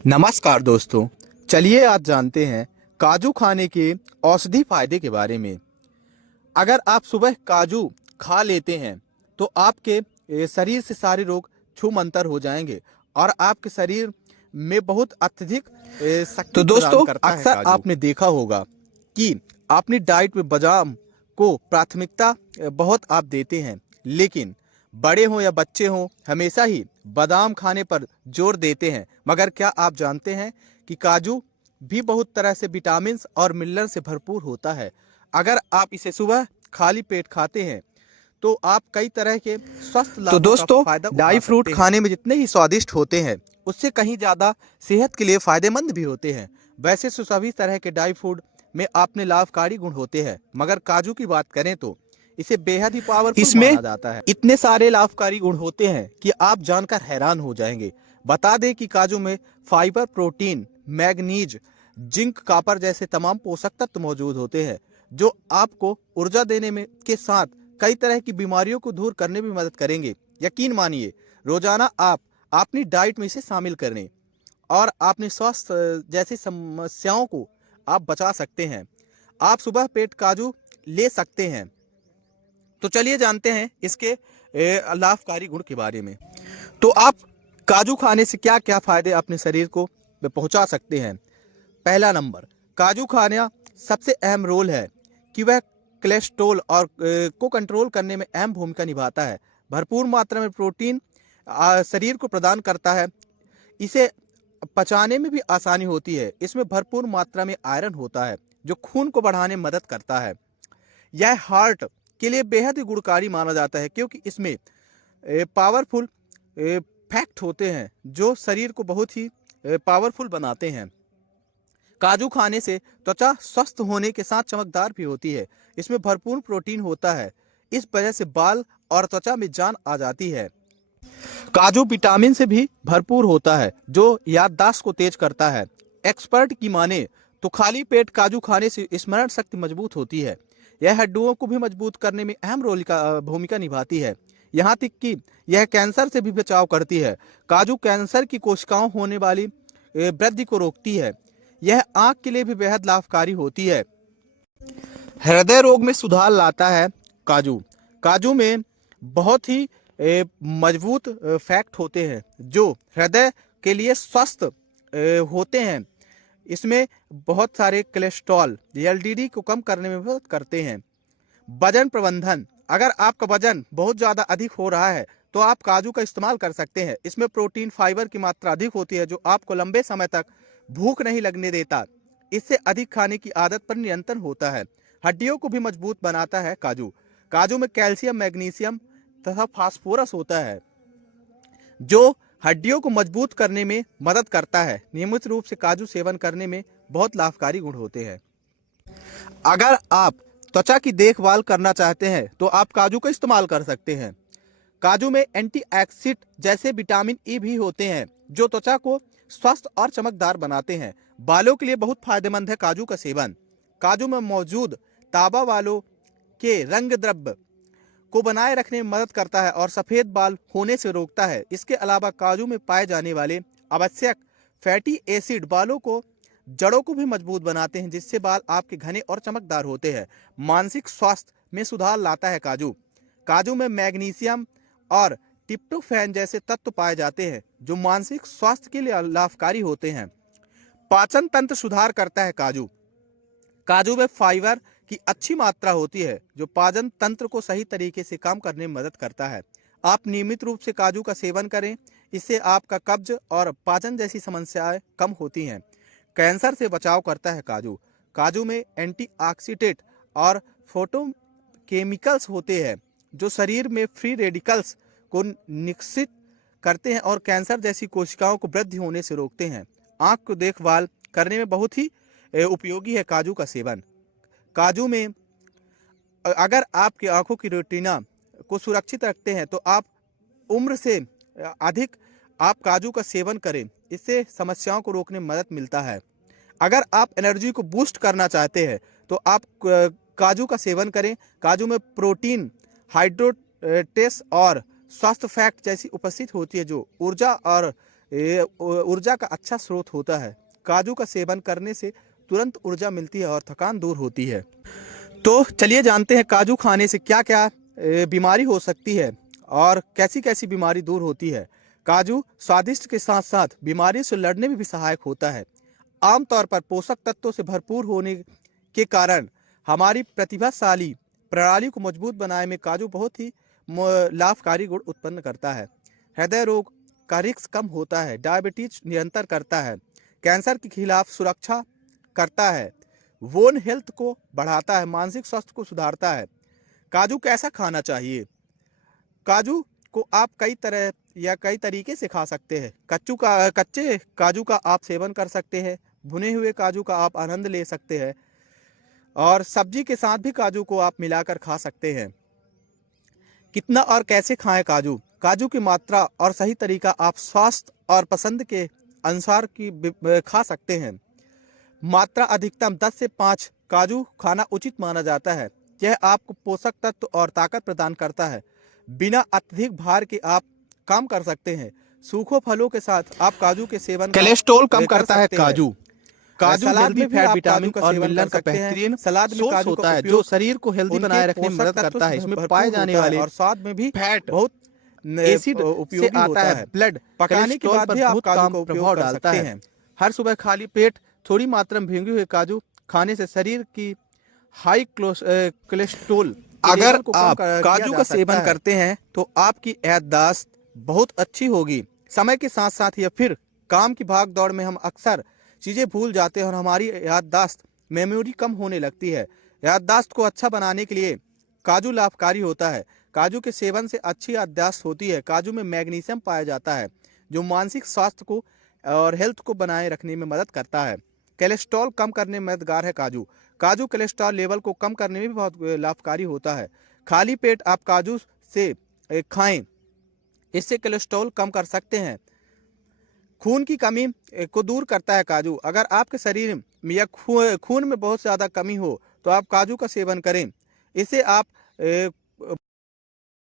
नमस्कार दोस्तों। चलिए आज जानते हैं काजू खाने के औषधि फायदे के बारे में। अगर आप सुबह काजू खा लेते हैं तो आपके शरीर से सारे रोग छूमंतर हो जाएंगे और आपके शरीर में बहुत अत्यधिक शक्ति प्रदान करता है अक्सर काजू। आपने देखा होगा कि अपनी डाइट में बादाम को प्राथमिकता बहुत आप देते हैं, लेकिन बड़े हों या बच्चे हों हमेशा ही बादाम खाने पर जोर देते हैं। मगर क्या आप जानते हैं कि काजू भी बहुत तरह से विटामिन और मिनरल से भरपूर होता है। अगर आप इसे सुबह खाली पेट खाते हैं तो आप कई तरह के स्वस्थ लाभों का दोस्तों, फायदा उठा ड्राई फ्रूट सकते हैं। खाने में जितने ही स्वादिष्ट होते हैं उससे कहीं ज्यादा सेहत के लिए फायदेमंद भी होते हैं। वैसे तो सभी तरह के ड्राई फ्रूट में अपने लाभकारी गुण होते हैं, मगर काजू की बात करें तो इसे बेहद ही पावरफुल माना जाता है। इतने सारे लाभकारी गुण होते हैं कि आप जानकर हैरान हो जाएंगे। बता दें कि काजू में fibre, protein, manganese, zinc, copper जैसे तमाम पोषक तत्व मौजूद होते हैं जो आपको ऊर्जा देने में के साथ कई तरह की बीमारियों को दूर करने में मदद करेंगे। यकीन मानिए, रोजाना आप अपनी डाइट में इसे शामिल करें और अपने स्वास्थ्य जैसी समस्याओं को आप बचा सकते हैं। आप सुबह पेट काजू ले सकते हैं। तो चलिए जानते हैं इसके लाभकारी गुण के बारे में। तो आप काजू खाने से क्या क्या फायदे अपने शरीर को पहुंचा सकते हैं। पहला नंबर, काजू खाना सबसे अहम रोल है कि वह कोलेस्ट्रॉल और को कंट्रोल करने में अहम भूमिका निभाता है। भरपूर मात्रा में प्रोटीन शरीर को प्रदान करता है। इसे पचाने में भी आसानी होती है। इसमें भरपूर मात्रा में आयरन होता है जो खून को बढ़ाने में मदद करता है। यह हार्ट के लिए बेहद ही गुणकारी माना जाता है क्योंकि इसमें पावरफुल फैक्ट होते हैं जो शरीर को बहुत ही पावरफुल बनाते हैं। काजू खाने से त्वचा स्वस्थ होने के साथ चमकदार भी होती है। इसमें भरपूर प्रोटीन होता है, इस वजह से बाल और त्वचा में जान आ जाती है। काजू विटामिन से भी भरपूर होता है जो याददाश्त को तेज करता है। एक्सपर्ट की माने तो खाली पेट काजू खाने से स्मरण शक्ति मजबूत होती है। यह हड्डियों को भी मजबूत करने में अहम रोल का भूमिका निभाती है। यहाँ तक कि यह कैंसर से भी बचाव करती है। काजू कैंसर की कोशिकाओं होने वाली वृद्धि को रोकती है। यह आंख के लिए भी बेहद लाभकारी होती है। हृदय रोग में सुधार लाता है काजू। काजू में बहुत ही मजबूत फैक्ट होते हैं जो हृदय के लिए स्वस्थ होते हैं। इसमें बहुत सारे कोलेस्ट्रॉल, एलडीडी को कम करने में मदद करते हैं। वजन प्रबंधन, अगर आपका वजन बहुत ज़्यादा अधिक हो रहा है तो आप काजू का इस्तेमाल कर सकते हैं। इसमें प्रोटीन, फाइबर की मात्रा अधिक होती है जो आपको लंबे समय तक भूख नहीं लगने देता। इससे अधिक खाने की आदत पर नियंत्रण होता है। हड्डियों को भी मजबूत बनाता है काजू। काजू में कैल्शियम, मैग्नीशियम तथा फास्फोरस होता है जो हड्डियों को मजबूत करने में मदद करता है। नियमित रूप से काजू सेवन करने में बहुत लाभकारी गुण होते हैं। अगर आप त्वचा की देखभाल करना चाहते हैं तो आप काजू का इस्तेमाल कर सकते हैं। काजू में एंटीऑक्सीडेंट जैसे विटामिन ई भी होते हैं जो त्वचा को स्वस्थ और चमकदार बनाते हैं। बालों के लिए बहुत फायदेमंद है काजू का सेवन। काजू में मौजूद तांबा बालों के रंग द्रव्य को बनाए रखने में मदद करता है और सफेद बाल होने से रोकता है। इसके अलावा काजू में पाए जाने वाले आवश्यक फैटी एसिड बालों को जड़ों को भी मजबूत बनाते हैं जिससे बाल आपके घने और चमकदार होते हैं। मानसिक स्वास्थ्य में सुधार लाता है काजू। काजू में मैग्नीशियम और ट्रिप्टोफैन जैसे तत्व पाए जाते हैं जो मानसिक स्वास्थ्य के लिए लाभकारी होते हैं। पाचन तंत्र सुधार करता है काजू। काजू में फाइबर की अच्छी मात्रा होती है जो पाचन तंत्र को सही तरीके से काम करने में मदद करता है। आप नियमित रूप से काजू का सेवन करें, इससे आपका कब्ज और पाचन जैसी समस्याएं कम होती हैं। कैंसर से बचाव करता है काजू। काजू में एंटीऑक्सीडेंट और फोटोकेमिकल्स होते हैं जो शरीर में फ्री रेडिकल्स को निष्क्रिय करते हैं और कैंसर जैसी कोशिकाओं को वृद्धि होने से रोकते हैं। आंख को देखभाल करने में बहुत ही उपयोगी है काजू का सेवन। काजू में अगर आपकी आंखों की रेटिना को सुरक्षित रखते हैं तो आप उम्र से अधिक आप काजू का सेवन करें, इससे समस्याओं को रोकने में मदद मिलता है। अगर आप एनर्जी को बूस्ट करना चाहते हैं तो आप काजू का सेवन करें। काजू में प्रोटीन, हाइड्रोटेस और स्वास्थ्य फैक्ट जैसी उपस्थित होती है जो ऊर्जा और ऊर्जा का अच्छा स्रोत होता है। काजू का सेवन करने से तुरंत ऊर्जा मिलती है और थकान दूर होती है। तो चलिए जानते हैं काजू खाने से क्या क्या बीमारी हो सकती है और कैसी कैसी बीमारी दूर होती है। काजू स्वादिष्ट के साथ साथ बीमारी से लड़ने में भी सहायक होता है। आमतौर पर पोषक तत्वों से भरपूर होने के कारण हमारी प्रतिभाशाली प्रणाली को मजबूत बनाने में काजू बहुत ही लाभकारी गुण उत्पन्न करता है। हृदय रोग का रिस्क कम होता है, डायबिटीज नियंत्रण करता है, कैंसर के खिलाफ सुरक्षा करता है, बोन हेल्थ को बढ़ाता है, मानसिक स्वास्थ्य को सुधारता है। काजू कैसा खाना चाहिए? काजू को आप कई तरह या कई तरीके से खा सकते हैं। कच्चे काजू का आप सेवन कर सकते हैं, भुने हुए काजू का आप आनंद ले सकते हैं और सब्जी के साथ भी काजू को आप मिलाकर खा सकते हैं। कितना और कैसे खाएं काजू? काजू की मात्रा और सही तरीका आप स्वास्थ्य और पसंद के अनुसार की खा सकते हैं। मात्रा अधिकतम 10 से 5 काजू खाना उचित माना जाता है। यह आपको पोषक तत्व और ताकत प्रदान करता है। बिना अत्यधिक भार के आप काम कर सकते हैं। सूखे फलों के साथ आप काजू के सेवन कोलेस्ट्रॉल कम कर करता है सकते हैं। काजू। काजू सलाद हेल्दी में भी फैट, आप विटामिन काजू का और सेवन मिनरल कर का सकते हैं। बेहतरीन सलाद में सोर्स काजू का होता है, जो उपयोग शरीर को हेल्दी उनके बनाए रखने में पोषक मदद तत्व करता है। से इसमें भरपूर पाए जाने होता है वाले और स्वाद में भी फैट बहुत एसिड से उपयोगी आता होता है। है। ब्लड पकाने के कोलेस्ट्रॉल बाद पर भी आप बहुत काजू कम का उपयोग प्रभाव कर डालता सकते है। हैं। हर सुबह खाली पेट थोड़ी मात्रा में भीगे हुए काजू खाने से शरीर की हाई कोलेस्ट्रॉल के अगर लेवल को कम आप किया काजू जा का सकता सेवन है। करते हैं तो आपकी याददाश्त बहुत अच्छी होगी। समय के साथ साथ या फिर काम की भाग दौड़ में हम अक्सर चीज़ें भूल जाते हैं और हमारी याददाश्त मेमोरी कम होने लगती है। याददाश्त को अच्छा बनाने के लिए काजू लाभकारी होता है। काजू के सेवन से अच्छी याददाश्त होती है। काजू में मैग्नीशियम पाया जाता है जो मानसिक स्वास्थ्य को और हेल्थ को बनाए रखने में मदद करता है। कोलेस्ट्रॉल कम करने में मददगार है काजू। काजू कोलेस्ट्रॉल लेवल को कम करने में भी बहुत लाभकारी होता है। खाली पेट आप काजू से खाएं, इससे कोलेस्ट्रॉल कम कर सकते हैं। खून की कमी को दूर करता है काजू। अगर आपके शरीर में या खून में बहुत ज़्यादा कमी हो तो आप काजू का सेवन करें। इससे आप